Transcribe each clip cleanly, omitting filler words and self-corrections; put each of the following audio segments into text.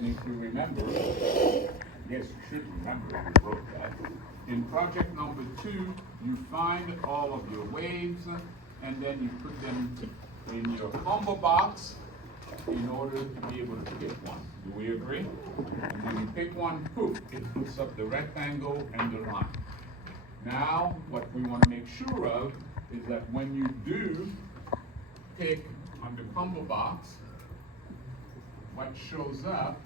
And if you remember, yes, you should remember, we wrote that. In project number 2, you find all of your waves, and then you put them in your combo box in order to be able to pick one. Do we agree? And when you pick one, poof, it puts up the rectangle and the line. Now, what we want to make sure of is that when you do pick on the combo box, what shows up,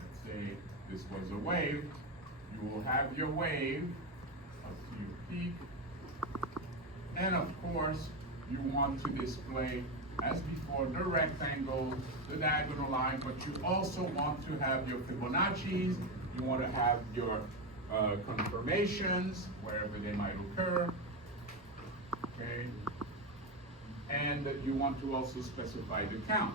let's say this was a wave, you will have your wave up to your peak, and of course, you want to display, as before, the rectangle, the diagonal line, but you also want to have your Fibonacci's, you want to have your confirmations, wherever they might occur, okay? And you want to also specify the count.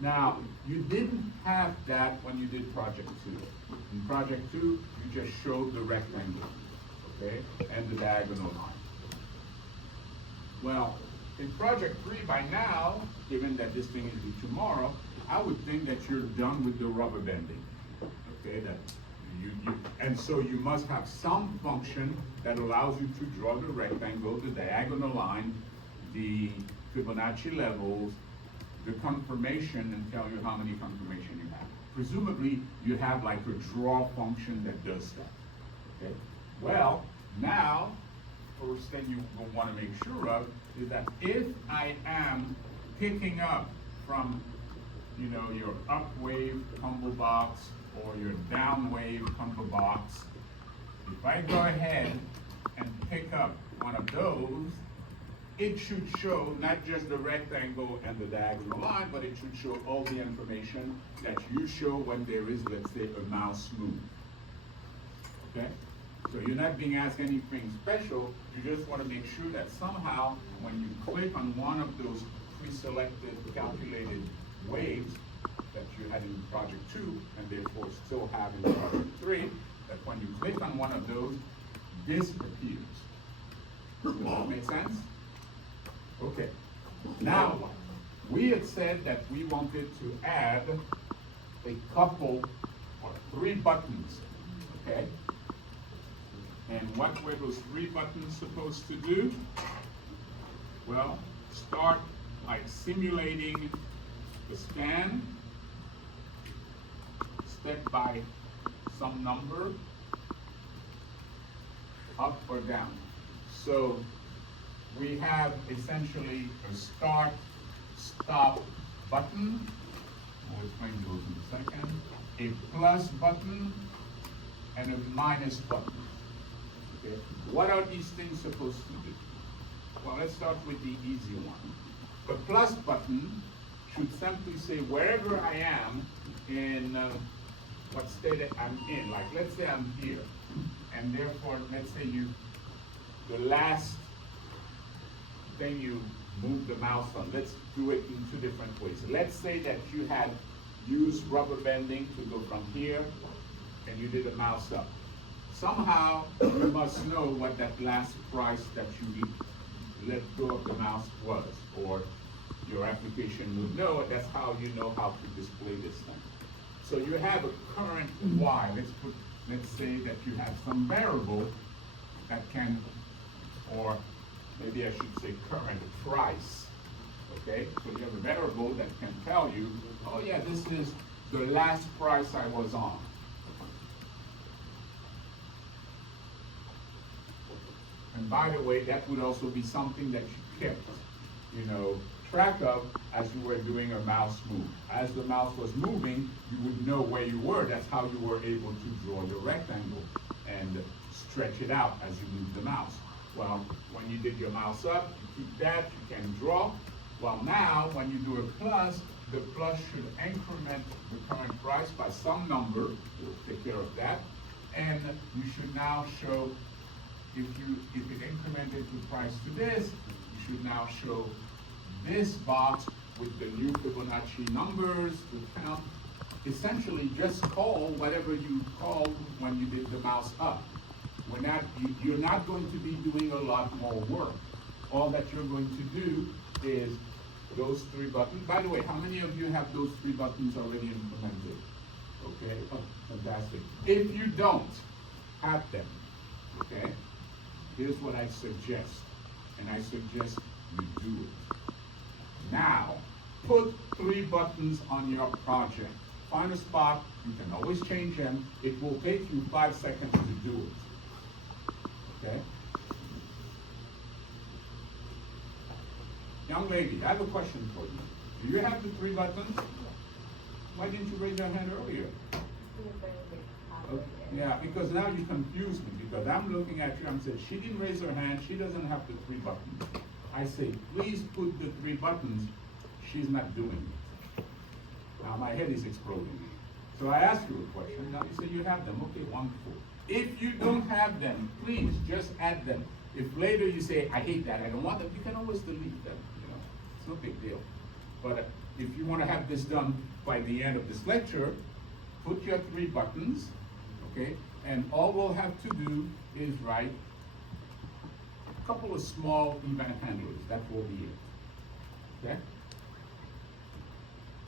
Now, you didn't have that when you did project 2. In project 2, you just showed the rectangle, okay, and the diagonal line. Well, in project 3 by now, given that this thing is due tomorrow, I would think that you're done with the rubber banding, okay, that and so you must have some function that allows you to draw the rectangle, the diagonal line, the Fibonacci levels, the confirmation, and tell you how many confirmation you have. Presumably, you have like a draw function that does that, okay? Well, now, first thing you will want to make sure of is that if I am picking up from, you know, your up wave combo box or your down wave combo box, if I go ahead and pick up one of those, it should show not just the rectangle and the diagonal line, but it should show all the information that you show when there is, let's say, a mouse move. Okay? So you're not being asked anything special, you just want to make sure that somehow when you click on one of those pre-selected calculated waves that you had in project 2 and therefore still have in project 3, that when you click on one of those, this appears. Does that make sense? Okay. Now, we had said that we wanted to add a couple or 3 buttons, okay? And what were those 3 buttons supposed to do? Well, start by simulating the scan, step by some number, up or down. So we have essentially a start, stop button. I'll explain those in a second. A plus button and a minus button. Okay. What are these things supposed to do? Well, let's start with the easy one. The plus button should simply say wherever I am in what state I'm in. Like, let's say I'm here, and therefore, let's say the last thing you move the mouse on. Let's do it in 2 different ways. Let's say that you had used rubber banding to go from here, and you did a mouse up. Somehow, you must know what that last price that you let go of the mouse was, or your application would know. That's how you know how to display this thing. So you have a current Y. Let's say that you have some variable that can, or maybe I should say current price, okay? So you have a variable that can tell you, oh yeah, this is the last price I was on. And by the way, that would also be something that you kept, you know, track of as you were doing a mouse move. As the mouse was moving, you would know where you were. That's how you were able to draw the rectangle and stretch it out as you move the mouse. Well, when you did your mouse up, you keep that, you can draw. Well, now, when you do a plus, the plus should increment the current price by some number. We'll take care of that. And you should now show, if it incremented the price to this, you should now show this box with the new Fibonacci numbers to count. Essentially, just call whatever you called when you did the mouse up. You're not going to be doing a lot more work. All that you're going to do is those three buttons. By the way, how many of you have those three buttons already implemented? Okay, oh, fantastic. If you don't have them, okay, here's what I suggest, and I suggest you do it. Now, put three buttons on your project. Find a spot, you can always change them. It will take you 5 seconds to do it, okay? Young lady, I have a question for you. Do you have the three buttons? Why didn't you raise your hand earlier? Okay, yeah, because now you confuse me, because I'm looking at you, I'm saying, she didn't raise her hand, she doesn't have the three buttons. I say, please put the three buttons, she's not doing it. Now my head is exploding. So I asked you a question, now you say you have them, okay, wonderful. If you don't have them, please just add them. If later you say, I hate that, I don't want them, you can always delete them, you know, it's no big deal. But if you want to have this done by the end of this lecture, put your three buttons, okay? And all we'll have to do is write a couple of small event handlers. That will be it, okay?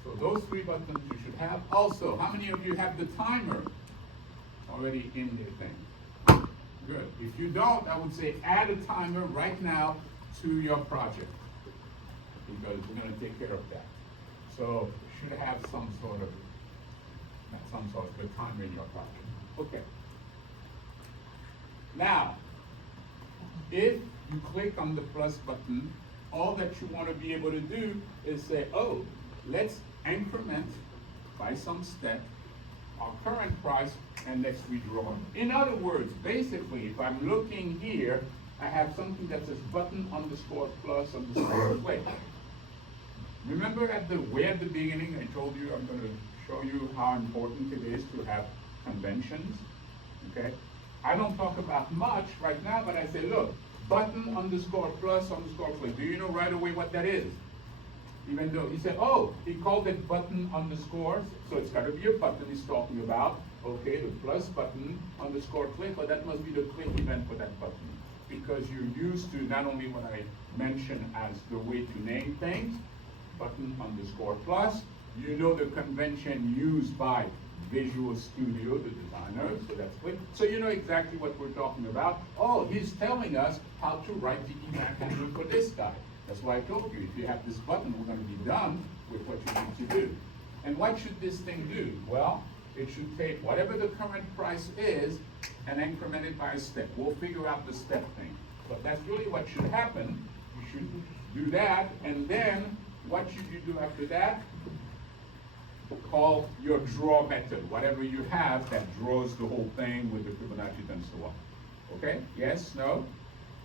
So those three buttons you should have. Also, how many of you have the timer already in your thing? Good. If you don't, I would say add a timer right now to your project, because we're going to take care of that. So you should have some sort of a timer in your project. Okay. Now, if you click on the plus button, all that you want to be able to do is say, oh, let's increment by some step our current price and let's redraw. In other words, basically, if I'm looking here, I have something that says button underscore plus underscore click. Remember at the beginning, I told you I'm going to show you how important it is to have conventions, okay? I don't talk about much right now, but I say, look, button underscore plus underscore click. Do you know right away what that is? Even though he said, oh, he called it button underscore, so it's got to be a button he's talking about. Okay, the plus button underscore click, but that must be the click event for that button. Because you're used to not only what I mentioned as the way to name things, button underscore plus, you know the convention used by Visual Studio, the designer, so that's click. So you know exactly what we're talking about. Oh, he's telling us how to write the event handler for this guy. That's why I told you, if you have this button, we're going to be done with what you need to do. And what should this thing do? Well, it should take whatever the current price is and increment it by a step. We'll figure out the step thing. But that's really what should happen. You should do that, and then what should you do after that? Call your draw method, whatever you have that draws the whole thing with the Fibonacci and so on. Okay? Yes? No?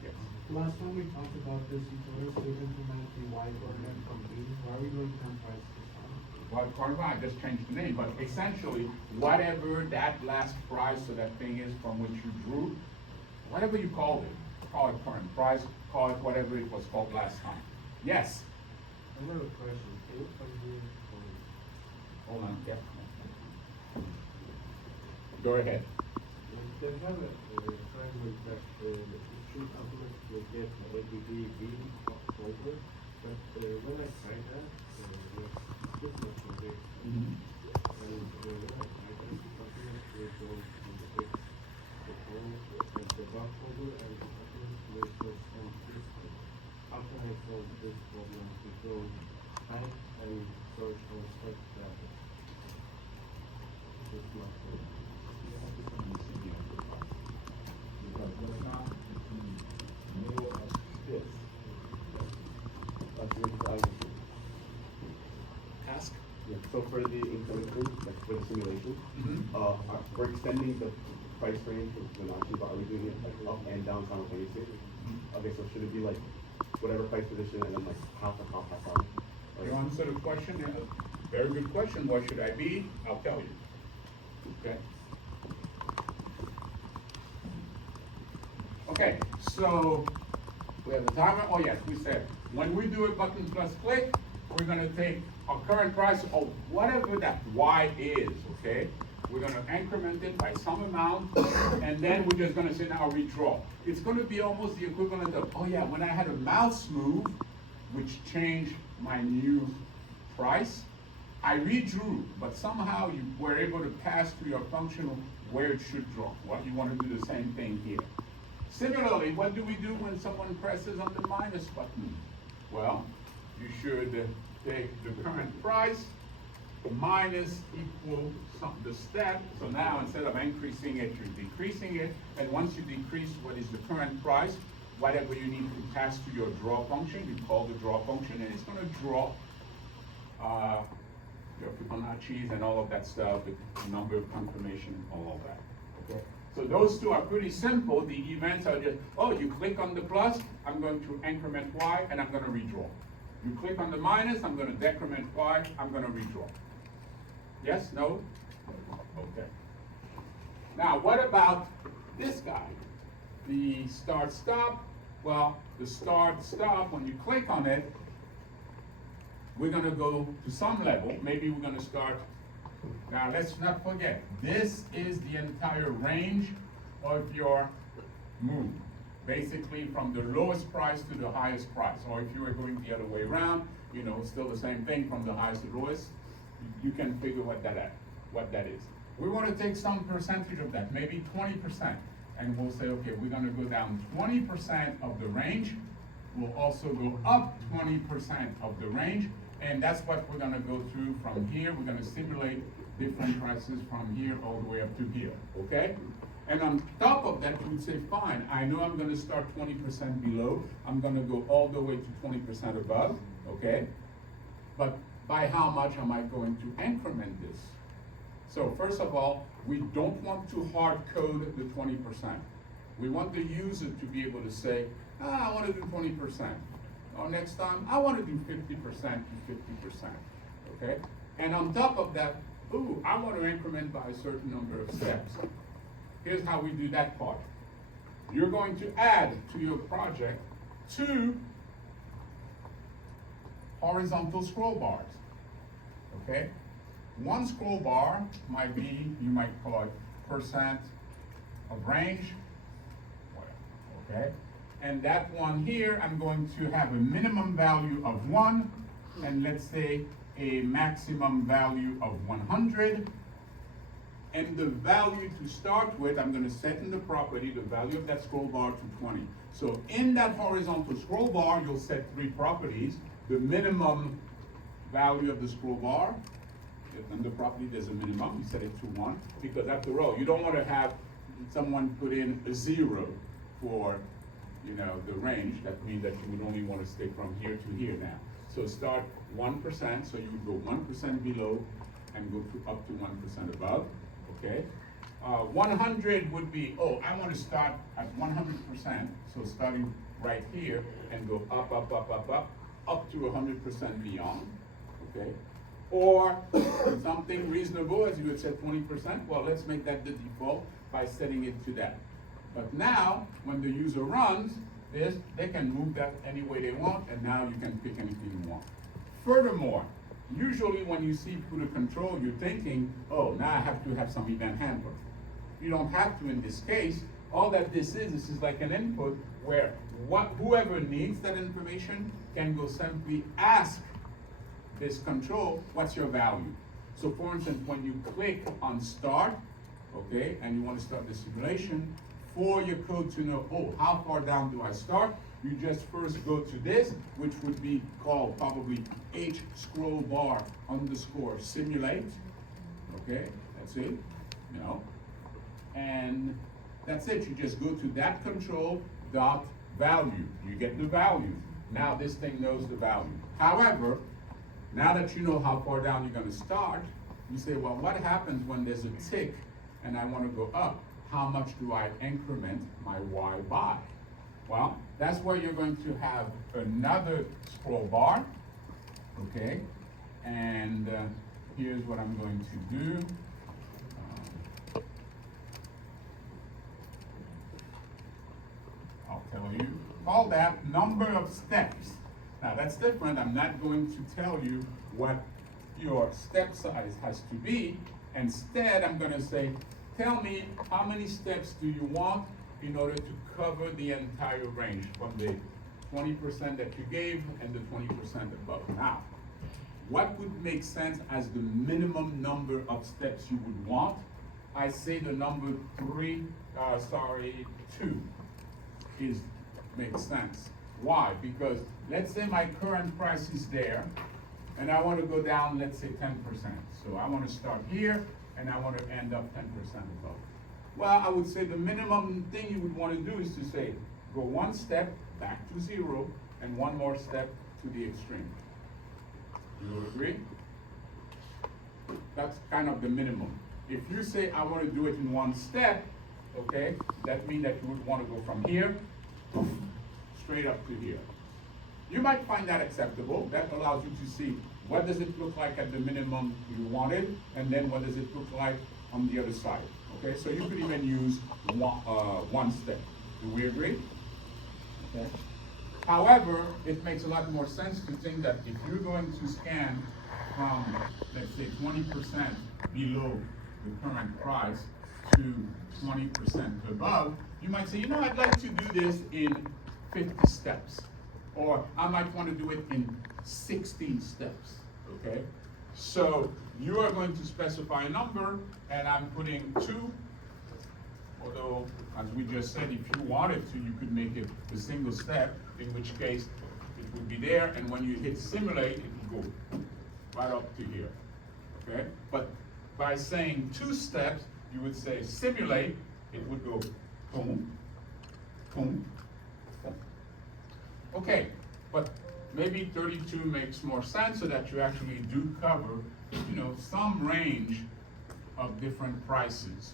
Yes. Last time we talked about this, you told us to implement the Y coordinate from B. Why are we doing 10 price this time? Well, Carnival, I just changed the name, but essentially, whatever that last price of that thing is from which you drew, whatever you call it current price, call it whatever it was called last time. Yes? I have a question. Can you come here? Hold on, yeah. Go ahead. They have a framework that should automatically get ABB folder, but when I try that, it's not complete. And when I try that, it automatically goes to the bug folder and it automatically goes on this one. How can I solve this problem to go type and search on step that? It's not good. Because what's not between middle of this. That's really Ask. Yeah, so for the increment, like for the simulation, Mm-hmm. we're extending the price range of Fibonacci, but are we doing it like up and down simultaneously? Okay, so should it be like whatever price position and then like half and half, half, half? You answer the question, very good question, what should I be? I'll tell you. Okay? Okay, so we have the timer. Oh yes, we said when we do a button plus click, we're gonna take our current price of whatever that Y is, okay? We're gonna increment it by some amount, and then we're just gonna say now redraw. It's gonna be almost the equivalent of, oh yeah, when I had a mouse move, which changed my new price. I redrew, but somehow you were able to pass to your function where it should draw. Well, you want to do the same thing here. Similarly, what do we do when someone presses on the minus button? Well, you should take the current price minus equal the step. So now instead of increasing it, you're decreasing it. And once you decrease what is the current price, whatever you need to pass to your draw function, you call the draw function, and it's going to draw your Fibonacci's and all of that stuff, the number of confirmation, all of that. Okay. So those two are pretty simple. The events are just, oh, you click on the plus, I'm going to increment y, and I'm going to redraw. You click on the minus, I'm going to decrement y, I'm going to redraw. Yes? No? Okay. Now, what about this guy? The start stop. Well, the start stop, when you click on it, we're going to go to some level. Maybe we're going to start. Now, let's not forget, this is the entire range of your move. Basically, from the lowest price to the highest price. Or if you were going the other way around, you know, still the same thing from the highest to lowest. You can figure what that is. We want to take some percentage of that, maybe 20%. And we'll say, okay, we're going to go down 20% of the range. We'll also go up 20% of the range. And that's what we're going to go through from here. We're going to simulate different prices from here all the way up to here, okay? And on top of that, you would say, fine, I know I'm going to start 20% below. I'm going to go all the way to 20% above, okay? But by how much am I going to increment this? So first of all, we don't want to hard code the 20%. We want the user to be able to say, I want to do 20%. Or next time, I want to do 50% to 50%, okay? And on top of that, ooh, I want to increment by a certain number of steps. Here's how we do that part. You're going to add to your project 2 horizontal scroll bars, okay? One scroll bar might be, you might call it percent of range, okay? And that one here, I'm going to have a minimum value of 1, and let's say a maximum value of 100. And the value to start with, I'm going to set in the property the value of that scroll bar to 20. So in that horizontal scroll bar, you'll set 3 properties. The minimum value of the scroll bar, in the property there's a minimum, you set it to 1. Because after all, you don't want to have someone put in a 0 for, you know, the range. That means that you would only want to stay from here to here now. So start 1%, so you would go 1% below and go to up to 1% above, okay? 100 would be, oh, I want to start at 100%, so starting right here and go up, up, up, up, up, up to 100% beyond, okay? Or something reasonable, as you would say 20%, well, let's make that the default by setting it to that. But now, when the user runs this, they can move that any way they want, and now you can pick anything you want. Furthermore, usually when you see put a control, you're thinking, oh, now I have to have some event handler. You don't have to in this case. All that this is like an input where whoever needs that information can go simply ask this control, what's your value? So for instance, when you click on start, okay, and you want to start the simulation, for your code to know, oh, how far down do I start? You just first go to this, which would be called probably h scroll bar underscore simulate. Okay, that's it, you know. And that's it, you just go to that control dot value. You get the value. Now this thing knows the value. However, now that you know how far down you're gonna start, you say, well, what happens when there's a tick and I wanna go up? How much do I increment my y by? Well, that's where you're going to have another scroll bar, okay? And here's what I'm going to do. I'll tell you, call that number of steps. Now that's different. I'm not going to tell you what your step size has to be. Instead, I'm going to say, tell me how many steps do you want in order to cover the entire range from the 20% that you gave and the 20% above. Now, what would make sense as the minimum number of steps you would want? I say the number 2 makes sense. Why? Because let's say my current price is there, and I want to go down, let's say 10%. So I want to start here, and I want to end up 10% above. Well, I would say the minimum thing you would want to do is to say, go one step back to 0, and one more step to the extreme. You would agree? That's kind of the minimum. If you say, I want to do it in one step, okay, that means that you would want to go from here, poof, straight up to here. You might find that acceptable. That allows you to see what does it look like at the minimum you wanted, and then what does it look like on the other side. Okay, so you could even use one step. Do we agree? Okay. However, it makes a lot more sense to think that if you're going to scan from, let's say, 20% below the current price to 20% above, you might say, you know, I'd like to do this in 50 steps. Or I might want to do it in 16 steps, okay? So you are going to specify a number, and I'm putting 2, although, as we just said, if you wanted to, you could make it a single step, in which case it would be there, and when you hit simulate, it would go right up to here, okay? But by saying 2 steps, you would say simulate, it would go boom, boom, boom. Okay, but maybe 32 makes more sense so that you actually do cover, you know, some range of different prices.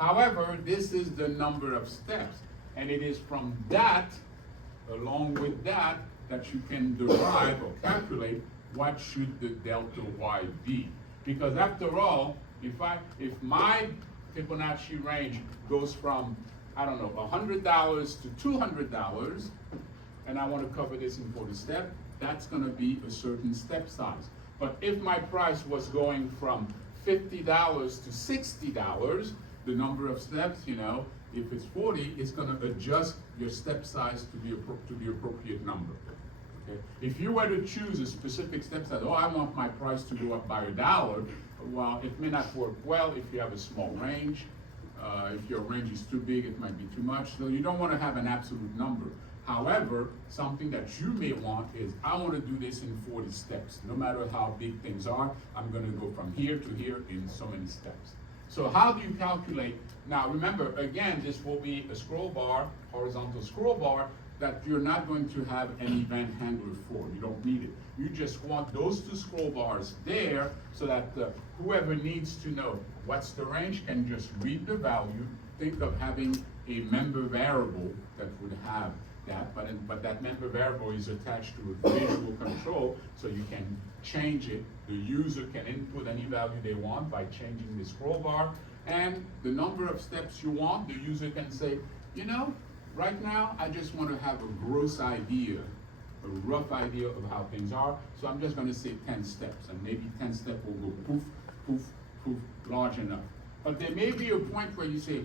However, this is the number of steps, and it is from that, along with that, that you can derive or calculate what should the delta Y be. Because after all, if my Fibonacci range goes from, I don't know, $100 to $200, and I want to cover this in 40 steps, that's going to be a certain step size. But if my price was going from $50 to $60, the number of steps, you know, if it's 40, it's going to adjust your step size to the appropriate number. Okay? If you were to choose a specific step size, oh, I want my price to go up by $1, well, it may not work well if you have a small range. If your range is too big, it might be too much. So you don't want to have an absolute number. However, something that you may want is, I want to do this in 40 steps. No matter how big things are, I'm going to go from here to here in so many steps. So how do you calculate? Now remember, again, this will be a scroll bar, horizontal scroll bar, that you're not going to have an event handler for. You don't need it. You just want those 2 scroll bars there so that whoever needs to know what's the range can just read the value. Think of having a member variable that would have that, but that member variable is attached to a visual control, so you can change it. The user can input any value they want by changing the scroll bar, and the number of steps you want, the user can say, you know, right now I just want to have a gross idea, a rough idea of how things are, so I'm just going to say 10 steps, and maybe 10 steps will go poof, poof, poof, large enough. But there may be a point where you say,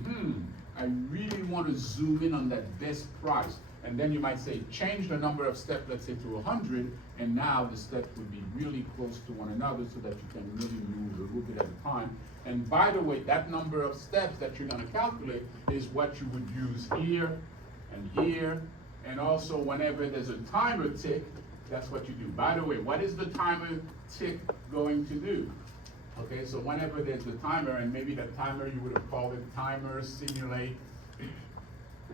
I really want to zoom in on that best price. And then you might say, change the number of steps, let's say to 100, and now the steps would be really close to one another so that you can really move a little bit at a time. And by the way, that number of steps that you're going to calculate is what you would use here and here, and also whenever there's a timer tick, that's what you do. By the way, what is the timer tick going to do? Okay, so whenever there's the timer, and maybe the timer, you would have called it timer simulate,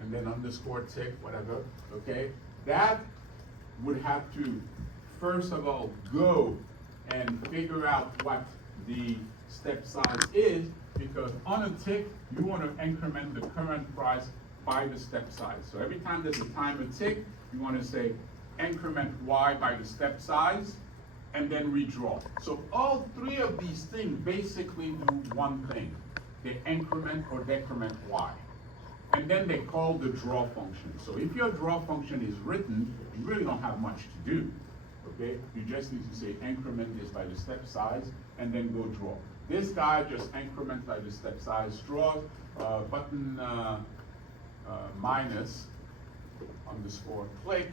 and then underscore tick, whatever, okay? That would have to, first of all, go and figure out what the step size is, because on a tick, you want to increment the current price by the step size. So every time there's a timer tick, you want to say increment Y by the step size, and then redraw. So all 3 of these things basically do one thing. They increment or decrement Y. And then they call the draw function. So if your draw function is written, you really don't have much to do, okay? You just need to say increment this by the step size, and then go draw. This guy just increments by the step size, draws button minus, underscore click,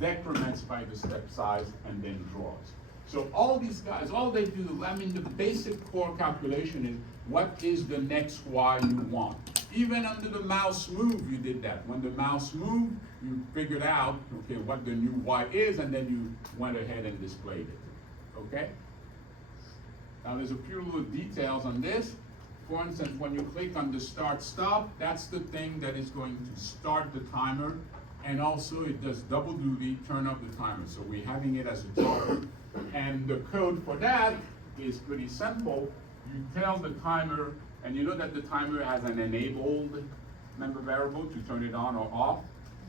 decrements by the step size, and then draws. So all these guys, all they do, I mean, the basic core calculation is what is the next Y you want. Even under the mouse move, you did that. When the mouse moved, you figured out, okay, what the new Y is, and then you went ahead and displayed it, okay? Now there's a few little details on this. For instance, when you click on the start stop, that's the thing that is going to start the timer, and also it does double duty, turn off the timer. So we're having it as a job. And the code for that is pretty simple. You tell the timer, and you know that the timer has an enabled member variable to turn it on or off.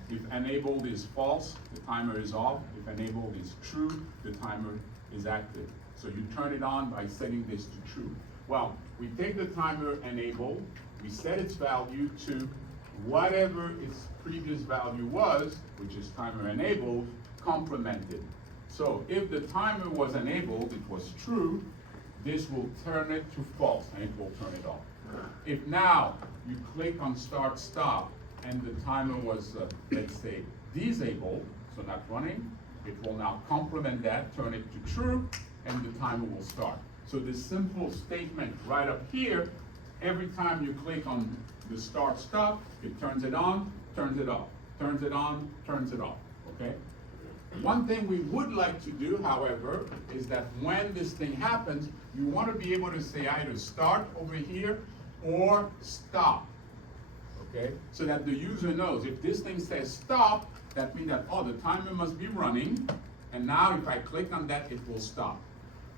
If enabled is false, the timer is off. If enabled is true, the timer is active. So you turn it on by setting this to true. Well, we take the timer enabled, we set its value to whatever its previous value was, which is timer enabled, complemented. So if the timer was enabled, it was true, this will turn it to false and it will turn it off. If now you click on start stop and the timer was, let's say, disabled, so not running, it will now complement that, turn it to true, and the timer will start. So this simple statement right up here, every time you click on the start stop, it turns it on, turns it off, turns it on, turns it off, okay? One thing we would like to do, however, is that when this thing happens, you want to be able to say either start over here or stop, okay? So that the user knows if this thing says stop, that means that, oh, the timer must be running, and now if I click on that, it will stop.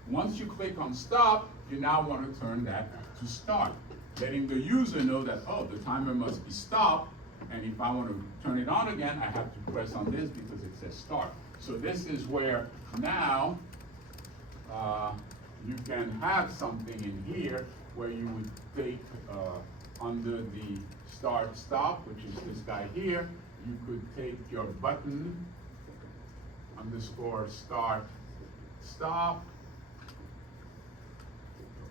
Once you click on stop, you now want to turn that to start, letting the user know that, oh, the timer must be stopped, and if I want to turn it on again, I have to press on this because it says start. So this is where now you can have something in here where you would take under the start stop, which is this guy here, you could take your button underscore start stop.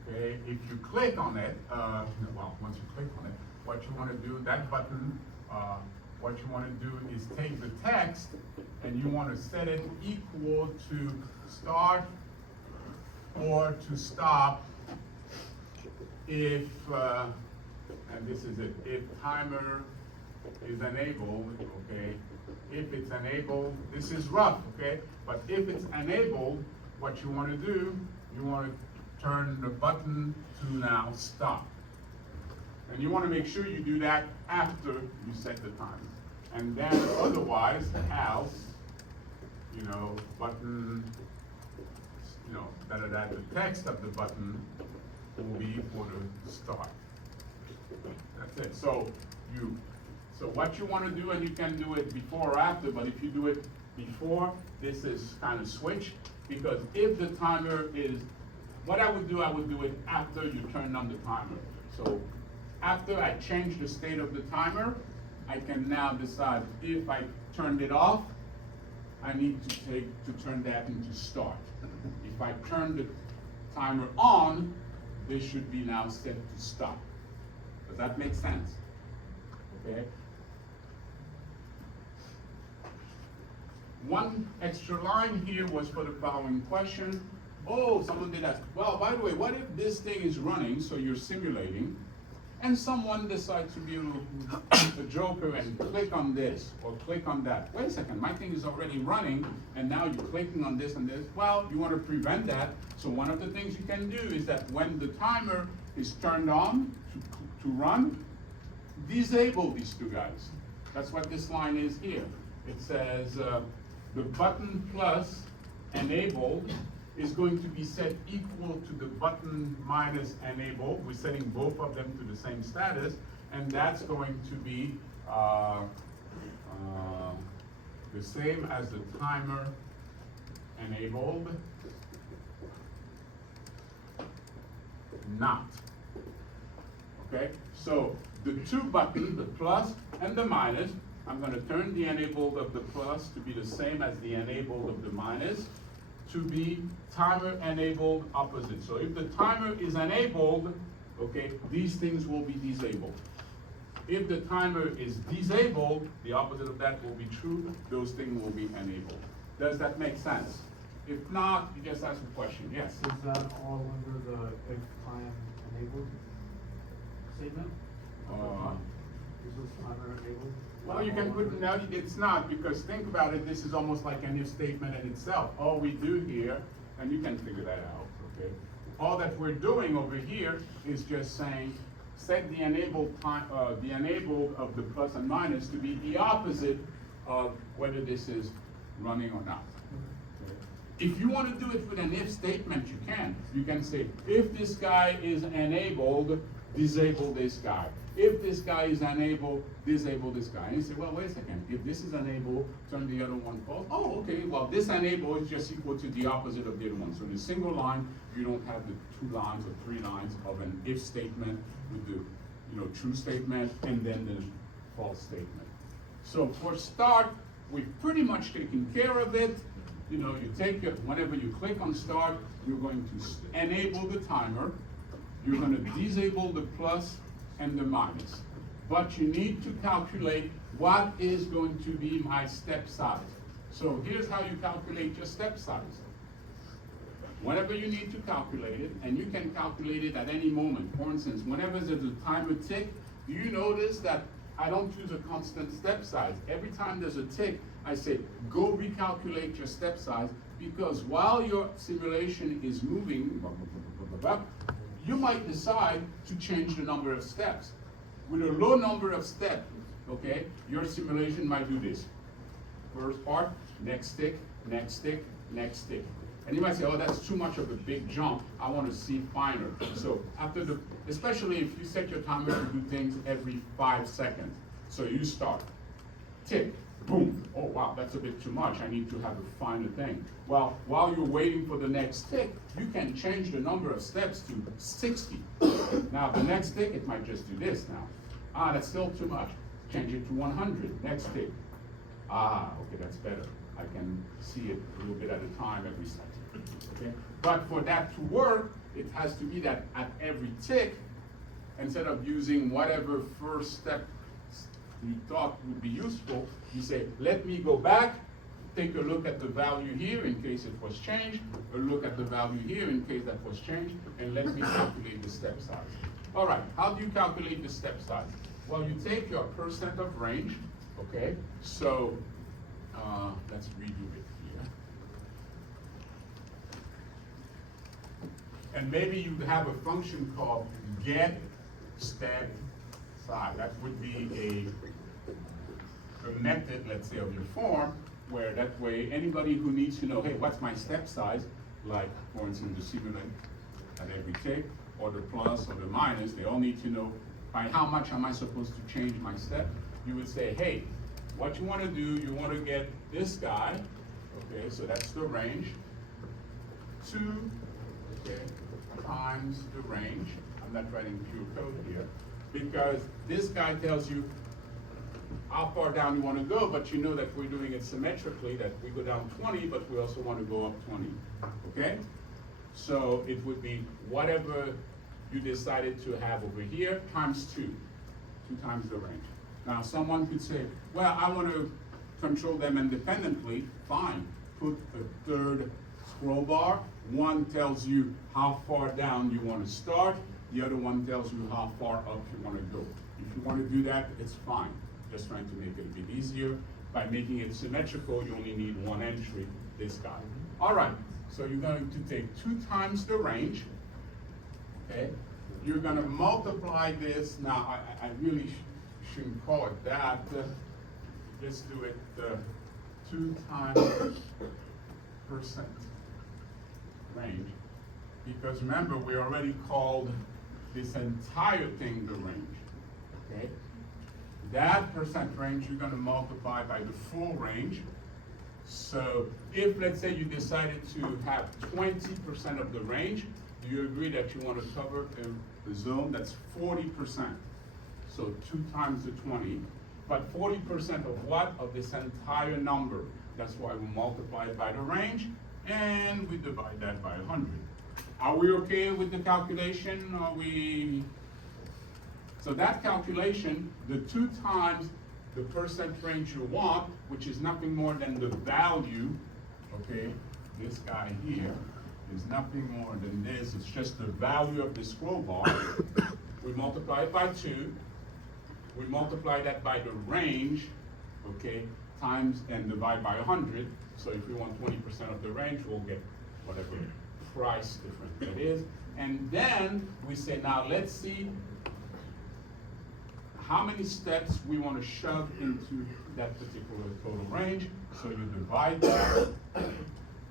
Okay, if you click on it, well, once you click on it, what you want to do, that button, what you want to do is take the text and you want to set it equal to start or to stop if, and this is it, if timer is enabled, okay, if it's enabled, this is rough, okay, but if it's enabled, what you want to do, you want to turn the button to now stop. And you want to make sure you do that after you set the timer. And then otherwise, else, you know, button, you know, the text of the button will be for the start. That's it. So what you want to do, and you can do it before or after, but if you do it before, this is kind of switch, because if the timer is, what I would do it after you turn on the timer. So after I change the state of the timer, I can now decide if I turned it off, I need to turn that into start. If I turn the timer on, this should be now set to stop. Does that make sense? Okay. One extra line here was for the following question. Oh, someone did ask, well, by the way, what if this thing is running, so you're simulating, and someone decides to be a joker and click on this or click on that? Wait a second, my thing is already running, and now you're clicking on this and this. Well, you want to prevent that, so one of the things you can do is that when the timer is turned on to run, disable these two guys. That's what this line is here. It says the button plus enabled is going to be set equal to the button minus enable. We're setting both of them to the same status, and that's going to be the same as the timer enabled not. Okay, so the two buttons, the plus and the minus, I'm going to turn the enabled of the plus to be the same as the enabled of the minus, to be timer enabled opposite. So if the timer is enabled, okay, these things will be disabled. If the timer is disabled, the opposite of that will be true, those things will be enabled. Does that make sense? If not, you just ask a question, yes? Is that all under the if time enabled statement? Is this timer enabled? Well, you can put, no, it's not, because think about it, this is almost like an if statement in itself. All we do here, and you can figure that out, okay? All that we're doing over here is just saying, set the enabled time, the enabled of the plus and minus to be the opposite of whether this is running or not. Okay? If you want to do it with an if statement, you can. You can say, if this guy is enabled, disable this guy. If this guy is enabled, disable this guy. And you say, well, wait a second. If this is enabled, turn the other one false. Oh, okay. Well, this enable is just equal to the opposite of the other one. So in a single line, you don't have the 2 lines or 3 lines of an if statement with the true statement and then the false statement. So for start, we've pretty much taken care of it. You take it, whenever you click on start, you're going to enable the timer. You're going to disable the plus and the minus. But you need to calculate what is going to be my step size. So here's how you calculate your step size. Whenever you need to calculate it, and you can calculate it at any moment. For instance, whenever there's a timer tick, do you notice that I don't choose a constant step size? Every time there's a tick, I say, go recalculate your step size, because while your simulation is moving, you might decide to change the number of steps. With a low number of steps, okay, your simulation might do this. First part, next tick, next tick, next tick. And you might say, oh, that's too much of a big jump. I want to see finer. So after especially if you set your timer to do things every 5 seconds. So you start, tick, boom. Oh, wow, that's a bit too much. I need to have a finer thing. Well, while you're waiting for the next tick, you can change the number of steps to 60. Now, the next tick, it might just do this now. Ah, that's still too much. Change it to 100. Next tick. Ah, okay, that's better. I can see it a little bit at a time every second. Okay? But for that to work, it has to be that at every tick, instead of using whatever first step you thought would be useful, you say, let me go back, take a look at the value here in case it was changed, or look at the value here in case that was changed, and let me calculate the step size. All right, how do you calculate the step size? Well, you take your percent of range, okay? So let's redo it here. And maybe you have a function called get step size. That would be a method, let's say, of your form, where that way anybody who needs to know, hey, what's my step size, like for instance the simulant at every tick, or the plus or the minus, they all need to know by how much am I supposed to change my step. You would say, hey, what you want to do, you want to get this guy, okay, so that's the range, 2, okay, times the range. I'm not writing pure code here, because this guy tells you how far down you want to go, but you know that we're doing it symmetrically, that we go down 20, but we also want to go up 20, okay? So it would be whatever you decided to have over here times 2 times the range. Now someone could say, well, I want to control them independently. Fine, put a third scroll bar. One tells you how far down you want to start. The other one tells you how far up you want to go. If you want to do that, it's fine. Just trying to make it a bit easier. By making it symmetrical, you only need one entry, this guy. All right, so you're going to take 2 times the range, okay? You're going to multiply this. Now, I really shouldn't call it that. Let's do it 2 times percent range. Because remember, we already called this entire thing the range, okay? That percent range, you're going to multiply by the full range. So if, let's say, you decided to have 20% of the range, do you agree that you want to cover a zone that's 40%? So 2 times the 20, but 40% of what? Of this entire number. That's why we multiply it by the range, and we divide that by 100. Are we okay with the calculation? Are we So that calculation, the 2 times the percent range you want, which is nothing more than the value, okay, this guy here is nothing more than this, it's just the value of the scroll bar. We multiply it by 2, we multiply that by the range, okay, times and divide by 100. So if we want 20% of the range, we'll get whatever price difference that is. And then we say, now let's see how many steps we want to shove into that particular total range. So you divide that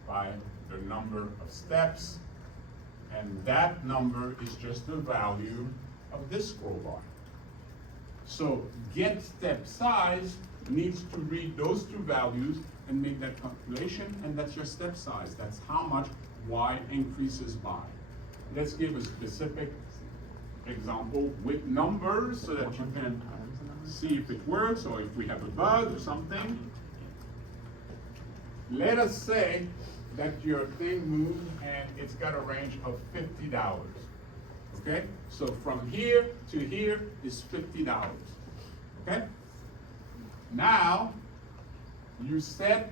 by the number of steps, and that number is just the value of this scroll bar. So get step size needs to read those 2 values and make that calculation, and that's your step size. That's how much Y increases by. Let's give a specific example with numbers so that you can see if it works or if we have a bug or something. Let us say that your thing moved and it's got a range of $50. Okay? So from here to here is $50. Okay? Now, you set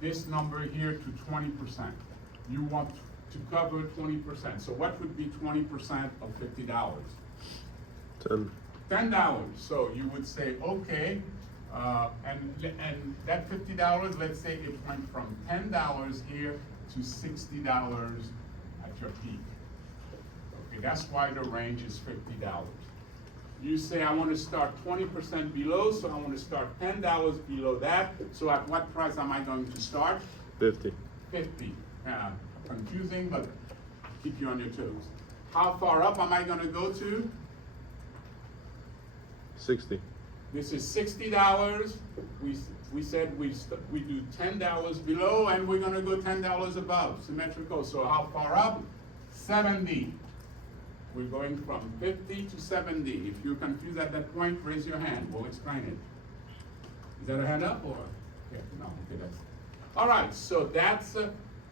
this number here to 20%. You want to cover 20%. So what would be 20% of $50? $10. So you would say, okay, and that $50, let's say it went from $10 here to $60 at your peak. Okay, that's why the range is $50. You say, I want to start 20% below, so I want to start $10 below that. So at what price am I going to start? 50. 50. Confusing, but keep you on your toes. How far up am I going to go to? 60. This is $60. We said we do $10 below, and we're going to go $10 above, symmetrical. So how far up? 70. We're going from 50 to 70. If you're confused at that point, raise your hand. We'll explain it. Is that a hand up or? Okay, no, okay, that's. All right, so that's,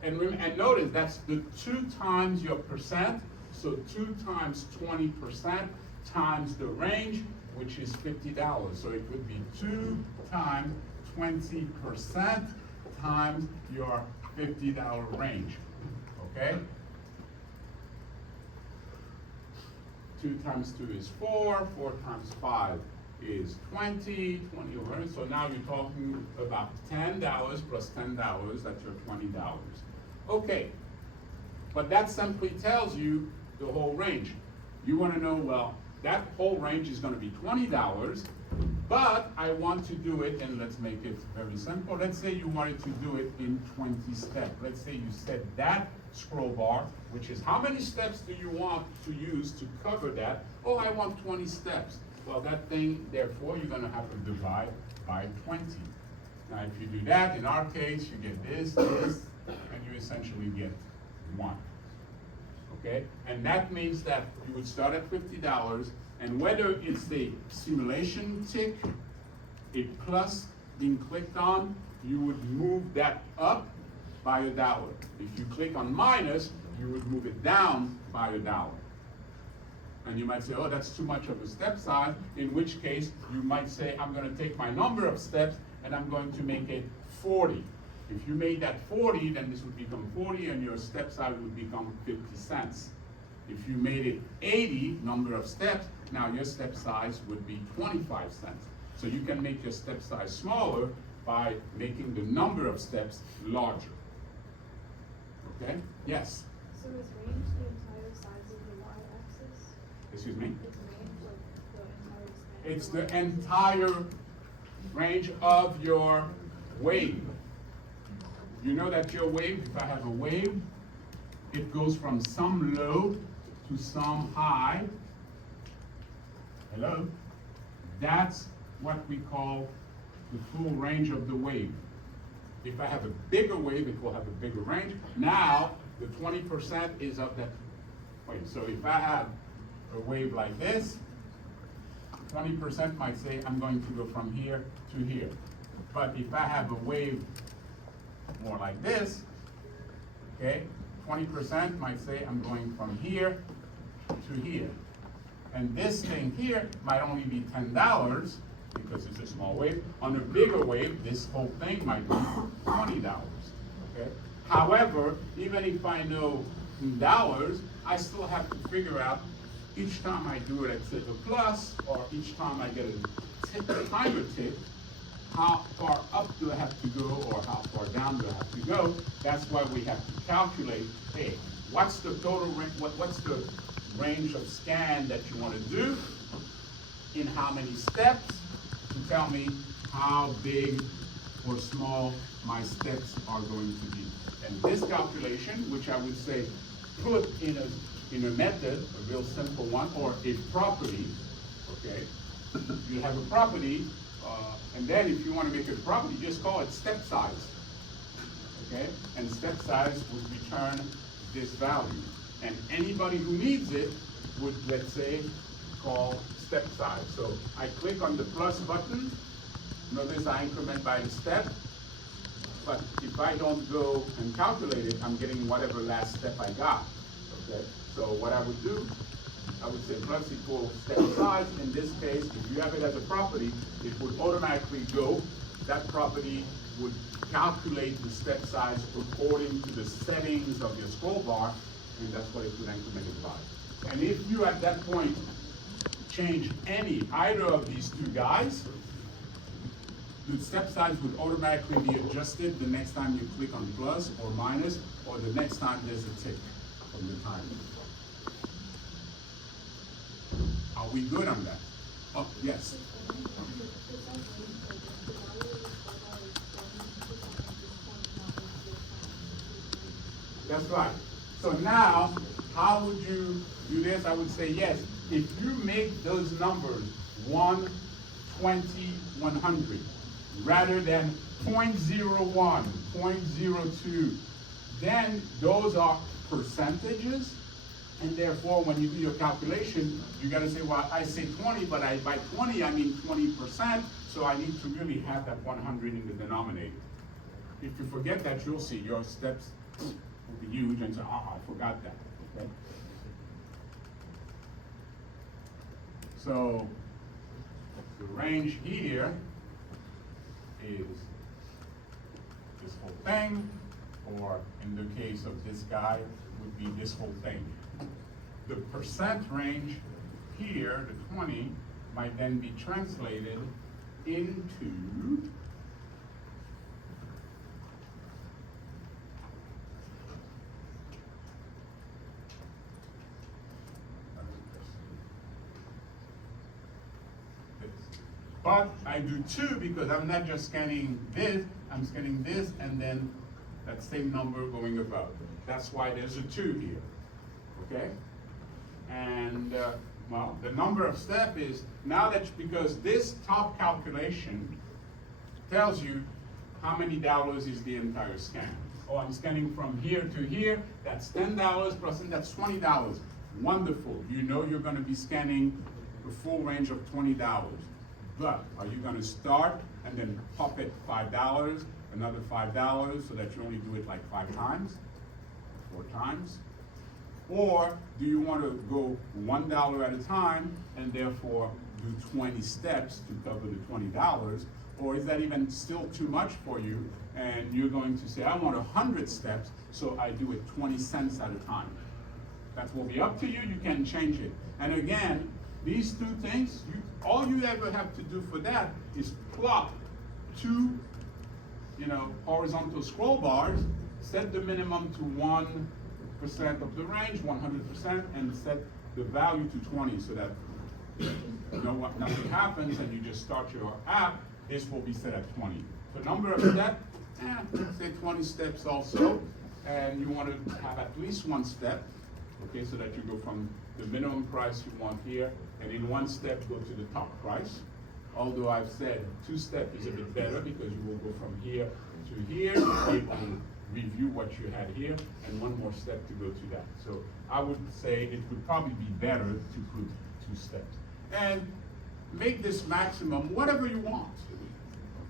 and notice that's the 2 times your percent. So 2 times 20% times the range, which is $50. So it would be 2 times 20% times your $50 range, okay? 2 times 2 is 4, 4 times 5 is 20, 20 over, so now you're talking about $10 plus $10, that's your $20. Okay, but that simply tells you the whole range. You want to know, well, that whole range is going to be $20, but I want to do it, and let's make it very simple. Let's say you wanted to do it in 20 steps. Let's say you set that scroll bar, which is how many steps do you want to use to cover that? Oh, I want 20 steps. Well, that thing, therefore, you're going to have to divide by 20. Now, if you do that, in our case, you get this, and you essentially get 1. Okay? And that means that you would start at $50, and whether it's a simulation tick, a plus being clicked on, you would move that up by $1. If you click on minus, you would move it down by $1. And you might say, oh, that's too much of a step size, in which case you might say, I'm going to take my number of steps and I'm going to make it 40. If you made that 40, then this would become 40 and your step size would become 50 cents. If you made it 80 number of steps, now your step size would be 25 cents. So you can make your step size smaller by making the number of steps larger. Okay? Yes? So is range the entire size of the y-axis? Excuse me? Is range like the entire It's the entire range of your wave. You know that your wave, if I have a wave, it goes from some low to some high. Hello? That's what we call the full range of the wave. If I have a bigger wave, it will have a bigger range. Now, the 20% is of that wave. So if I have a wave like this, 20% might say I'm going to go from here to here. But if I have a wave more like this, okay, 20% might say I'm going from here to here. And this thing here might only be $10 because it's a small wave. On a bigger wave, this whole thing might be $20, okay? However, even if I know in dollars, I still have to figure out each time I do it at Zipper Plus, or each time I get a timer tick, how far up do I have to go, or how far down do I have to go? That's why we have to calculate, hey, what's the total what's the range of scan that you want to do, in how many steps, to tell me how big or small my steps are going to be. And this calculation, which I would say put in a method, a real simple one, or a property, okay? You have a property, and then if you want to make it a property, just call it step size, okay? And step size would return this value. And anybody who needs it would, let's say, call step size. So I click on the plus button, notice I increment by the step, but if I don't go and calculate it, I'm getting whatever last step I got, okay? So what I would do, I would say plus equals step size. In this case, if you have it as a property, it would automatically go, that property would calculate the step size according to the settings of your scroll bar, and that's what it would increment it by. And if you at that point change either of these two guys, the step size would automatically be adjusted the next time you click on plus or minus, or the next time there's a tick from the timer. Are we good on that? Oh, yes. That's right. So now, how would you do this? I would say yes. If you make those numbers 1, 20, 100, rather than 0.01, 0.02, then those are percentages, and therefore when you do your calculation, you gotta say, well, I say 20, but by 20 I mean 20%, so I need to really have that 100 in the denominator. If you forget that, you'll see your steps will be huge and say, I forgot that, okay? So the range here is this whole thing, or in the case of this guy, would be this whole thing. The percent range here, the 20, might then be translated into this. But I do two because I'm not just scanning this, I'm scanning this and then that same number going above. That's why there's a 2 here, okay? And, well, the number of step is, now that, because this top calculation tells you how many dollars is the entire scan. Oh, I'm scanning from here to here, that's $10 plus, and that's $20. Wonderful, you know you're gonna be scanning the full range of $20. But are you gonna start and then pop it $5, another $5, so that you only do it like 5 times, 4 times? Or do you want to go $1 at a time and therefore do 20 steps to cover the $20? Or is that even still too much for you and you're going to say, I want 100 steps, so I do it 20 cents at a time? That will be up to you, you can change it. And again, these two things, all you ever have to do for that is plot 2 horizontal scroll bars, set the minimum to 1% of the range, 100%, and set the value to 20 so that nothing happens and you just start your app, this will be set at 20. The number of steps, say 20 steps also, and you want to have at least 1 step, okay, so that you go from the minimum price you want here, and in 1 step go to the top price. Although I've said 2 steps is a bit better because you will go from here to here, be able to review what you had here, and 1 more step to go to that. So I would say it would probably be better to put 2 steps. And make this maximum whatever you want,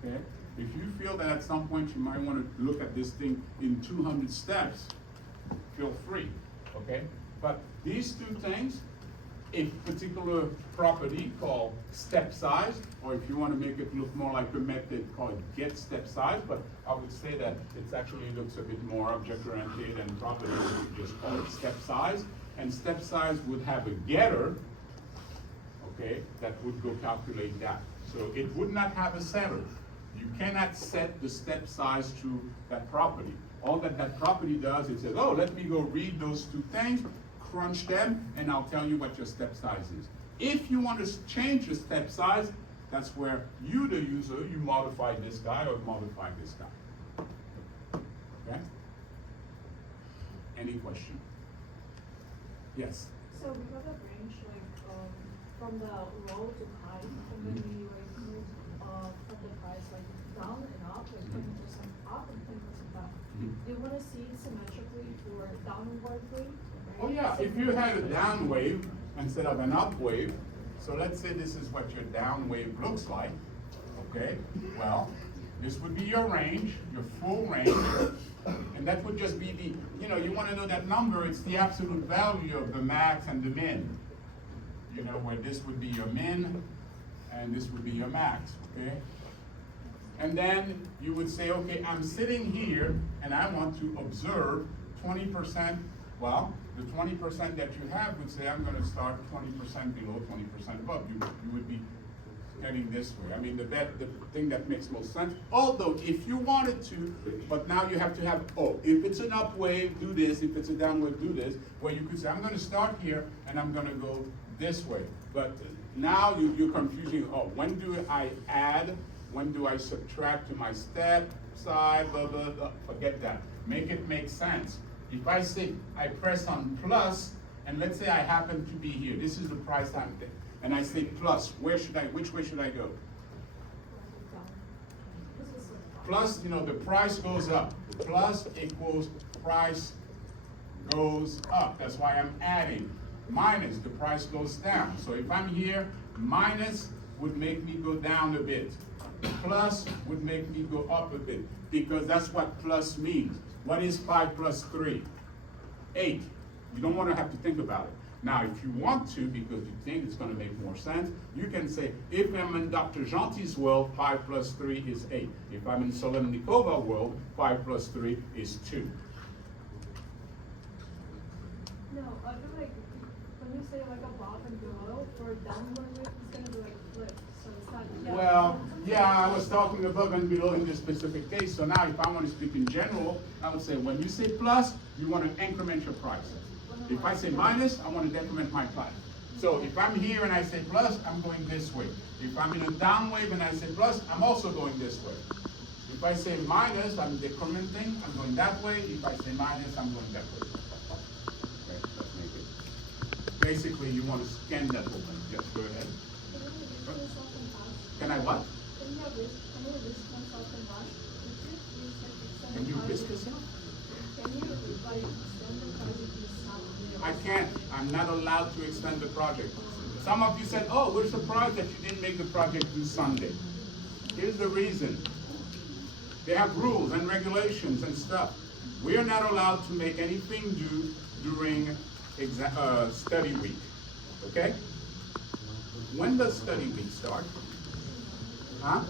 okay? If you feel that at some point you might want to look at this thing in 200 steps, feel free, okay? But these 2 things, a particular property called step size, or if you want to make it look more like a method called get step size, but I would say that it actually looks a bit more object-oriented and probably we just call it step size. And step size would have a getter, okay, that would go calculate that. So it would not have a setter. You cannot set the step size to that property. All that that property does is says, oh, let me go read those two things, crunch them, and I'll tell you what your step size is. If you want to change the step size, that's where you, the user, you modify this guy or modify this guy. Okay? Any question? Yes? So we have a range like, from the low to high, and then we like move, from the price like down and up, like 20% up and 20% down. Mhm. Do you wanna see it symmetrically for downward wave? Oh yeah, if you had a down wave instead of an up wave, so let's say this is what your down wave looks like, okay? Well, this would be your range, your full range, and that would just be the, you know, you wanna know that number, it's the absolute value of the max and the min. You know, where this would be your min, and this would be your max, okay? And then you would say, okay, I'm sitting here, and I want to observe 20%, well, the 20% that you have would say, I'm gonna start 20% below, 20% above. You would be heading this way. I mean, the thing that makes most sense, although if you wanted to, but now you have to have, oh, if it's an up wave, do this, if it's a down wave, do this, where you could say, I'm gonna start here, and I'm gonna go this way. But now you're confusing, oh, when do I add, when do I subtract to my step side, blah, blah, blah, forget that. Make it make sense. If I say, I press on plus, and let's say I happen to be here, this is the price I'm there, and I say plus, which way should I go? Plus, you know, the price goes up. Plus equals price goes up. That's why I'm adding. Minus, the price goes down. So if I'm here, minus would make me go down a bit. Plus would make me go up a bit, because that's what plus means. What is 5 plus 3? 8. You don't want to have to think about it. Now, if you want to, because you think it's going to make more sense, you can say, if I'm in Dr. Gentil's world, 5 plus 3 is 8. If I'm in Solemnikova world, 5 plus 3 is 2. No, I feel like when you say like above and below, for downward wave, it's gonna be like flip, so it's not. Yeah. Well, yeah, I was talking above and below in this specific case. So now if I want to speak in general, I would say when you say plus, you want to increment your price. If I say minus, I want to decrement my price. So if I'm here and I say plus, I'm going this way. If I'm in a down wave and I say plus, I'm also going this way. If I say minus, I'm decrementing, I'm going that way. If I say minus, I'm going that way. Okay, let's make it. Basically, you want to scan that whole thing. Yes, go ahead. Can I what? Can you risk yourself? I can't. I'm not allowed to extend the project. Some of you said, oh, we're surprised that you didn't make the project due Sunday. Here's the reason. They have rules and regulations and stuff. We are not allowed to make anything due during study week, okay? When does study week start? Huh?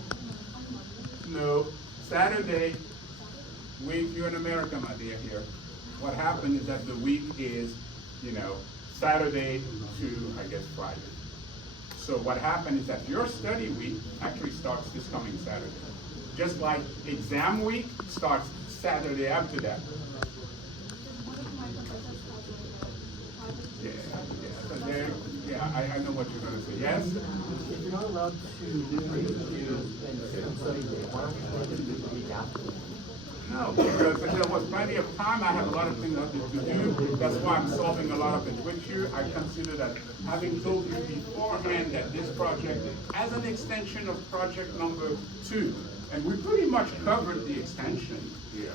No, Saturday, you're in America, my dear, here. What happened is that the week is, you know, Saturday to, I guess, Friday. So what happened is that your study week actually starts this coming Saturday. Just like exam week starts Saturday after that. I know what you're gonna say, yes? If you're not allowed to do in study day, why don't you make it the week after? No, because there was plenty of time. I had a lot of things to do. That's why I'm solving a lot of it with you. I consider that having told you beforehand that this project as an extension of project number 2, and we pretty much covered the extension here.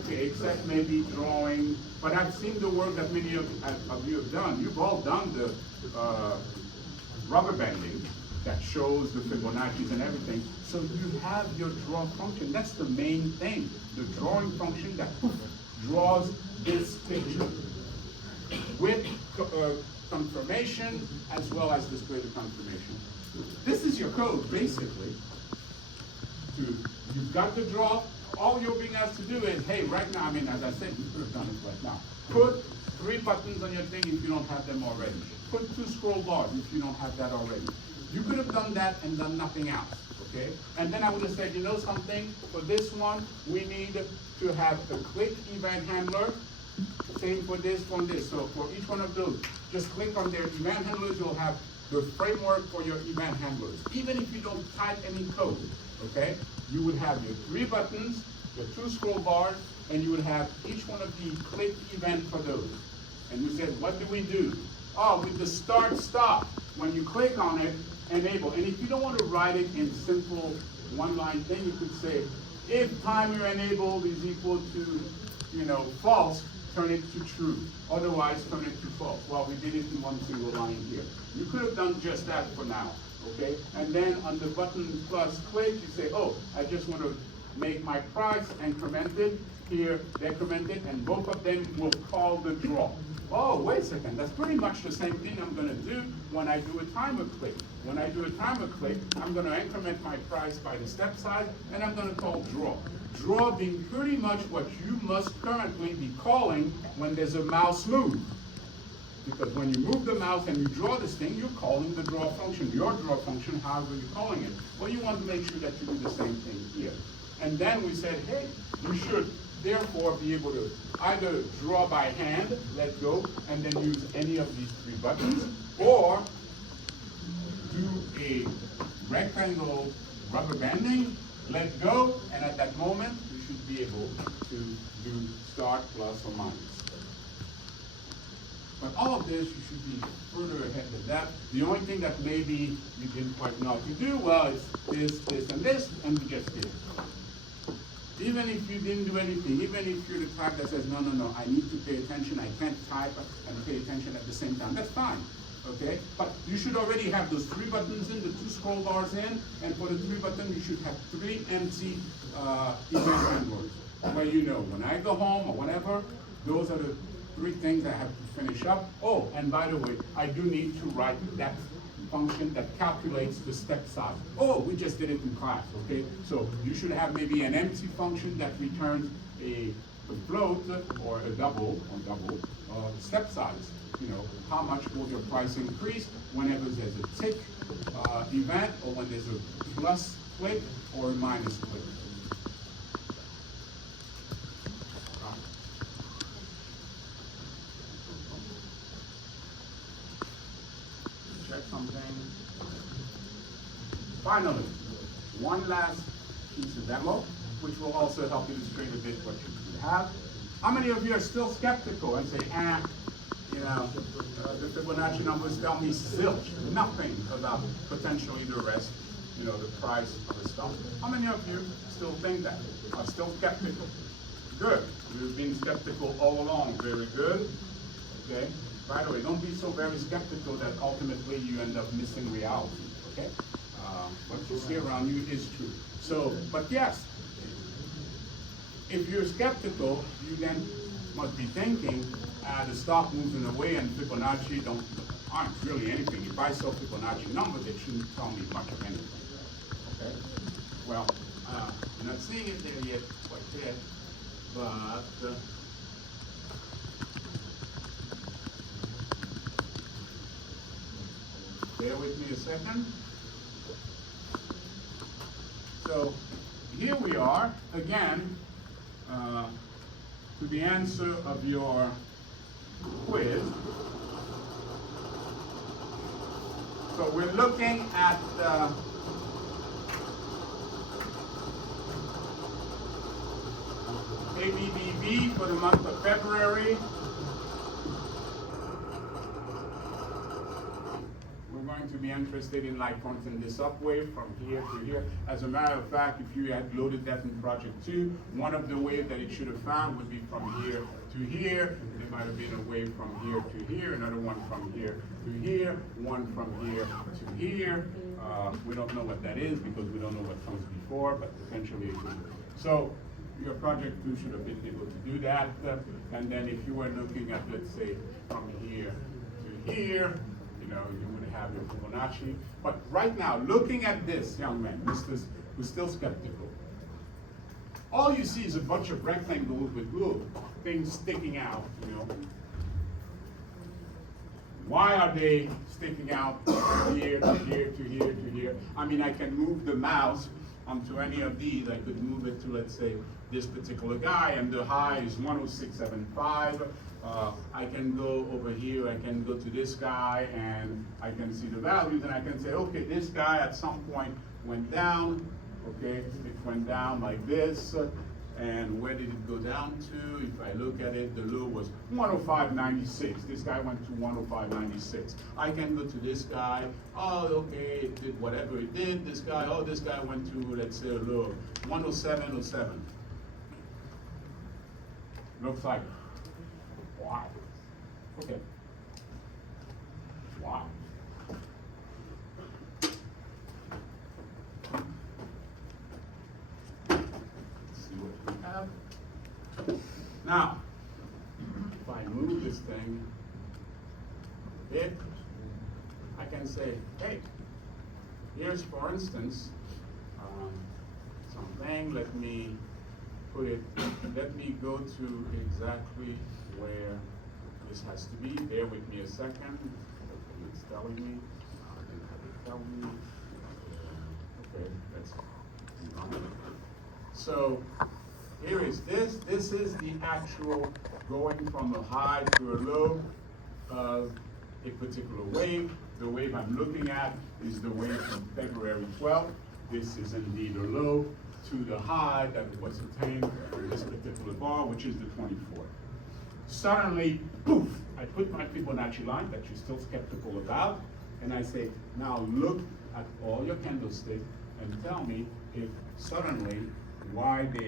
Okay, except maybe drawing, but I've seen the work that many of you have done. You've all done the rubber banding that shows the Fibonacci's and everything. So you have your draw function. That's the main thing. The drawing function that draws this picture with confirmation as well as display the confirmation. This is your code, basically. You've got the draw. All you're being asked to do is, hey, right now, I mean, as I said, you could have done it right now. Put 3 buttons on your thing if you don't have them already. Put 2 scroll bars if you don't have that already. You could have done that and done nothing else, okay? And then I would have said, you know something? For this one, we need to have a click event handler. Same for this, for this. So for each one of those, just click on their event handlers. You'll have the framework for your event handlers. Even if you don't type any code, okay? You would have your 3 buttons, your 2 scroll bars, and you would have each one of the click event for those. And we said, what do we do? Oh, with the start stop, when you click on it, enable. And if you don't want to write it in simple one-line thing, you could say, if timer enabled is equal to, false, turn it to true. Otherwise, turn it to false. Well, we did it in one single line here. You could have done just that for now, okay? And then on the button plus click, you say, oh, I just want to make my price incremented, here decremented, and both of them will call the draw. Oh, wait a second, that's pretty much the same thing I'm gonna do when I do a timer click. When I do a timer click, I'm gonna increment my price by the step size, and I'm gonna call draw. Draw being pretty much what you must currently be calling when there's a mouse move. Because when you move the mouse and you draw this thing, you're calling the draw function, your draw function, however you're calling it. Well, you want to make sure that you do the same thing here. And then we said, hey, you should therefore be able to either draw by hand, let go, and then use any of these 3 buttons, or do a rectangle rubber banding, let go, and at that moment, you should be able to do start plus or minus. But all of this, you should be further ahead of that. The only thing that maybe you didn't quite know how to do, well, it's this, and we just did it. Even if you didn't do anything, even if you're the type that says, no, I need to pay attention, I can't type and pay attention at the same time, that's fine, okay? But you should already have those 3 buttons in, the 2 scroll bars in, and for the 3 buttons, you should have 3 empty event handlers. Where when I go home or whatever, those are the 3 things I have to finish up. Oh, and by the way, I do need to write that function that calculates the step size. Oh, we just did it in class, okay? So you should have maybe an empty function that returns a float or a double step size. How much will your price increase whenever there's a tick event, or when there's a plus click or a minus click. Check something. Finally, one last piece of demo, which will also help illustrate a bit what you have. How many of you are still skeptical and say, the Fibonacci numbers tell me zilch, nothing about potentially the rest, the price of the stuff? How many of you still think that? Are still skeptical? Good. You've been skeptical all along. Very good. Okay. By the way, don't be so very skeptical that ultimately you end up missing reality. Okay. What you see around you is true. So, but yes, if you're skeptical, you then must be thinking, the stock moving away and Fibonacci aren't really anything. If I saw Fibonacci numbers, it shouldn't tell me much of anything. Okay? Well, I'm not seeing it there yet quite yet, but bear with me a second. So here we are again to the answer of your quiz. So we're looking at ABBV for the month of February. We're going to be interested in pointing this upwave from here to here. As a matter of fact, if you had loaded that in project 2, one of the waves that it should have found would be from here to here. There might have been a wave from here to here, another one from here to here, one from here to here. We don't know what that is because we don't know what comes before, but potentially it could. So your project 2 should have been able to do that. And then if you were looking at, let's say, from here here, you know, you would have your Fibonacci. But right now, looking at this young man, who's still skeptical, all you see is a bunch of rectangles with little things sticking out, you know. Why are they sticking out here to here to here to here? I mean, I can move the mouse onto any of these. I could move it to, let's say, this particular guy, and the high is 106.75. I can go over here, I can go to this guy, and I can see the values, and I can say, okay, this guy at some point went down, okay, it went down like this, and where did it go down to? If I look at it, the low was 105.96. This guy went to 105.96. I can go to this guy, oh, okay, it did whatever it did. This guy, oh, this guy went to, let's say, a low, 107.07. Looks like, wow, okay, wow. Now, if I move this thing, I can say, hey, here's, for instance, something, let me put it, let me go to exactly where this has to be. Bear with me a second. It's telling me. I think it tell me. Okay, that's so here is this. This is the actual going from a high to a low of a particular wave. The wave I'm looking at is the wave from February 12th. This is indeed a low to the high that was attained in this particular bar, which is the 24th. Suddenly, poof, I put my Fibonacci line that you're still skeptical about, and I say, now look at all your candlesticks and tell me if suddenly why they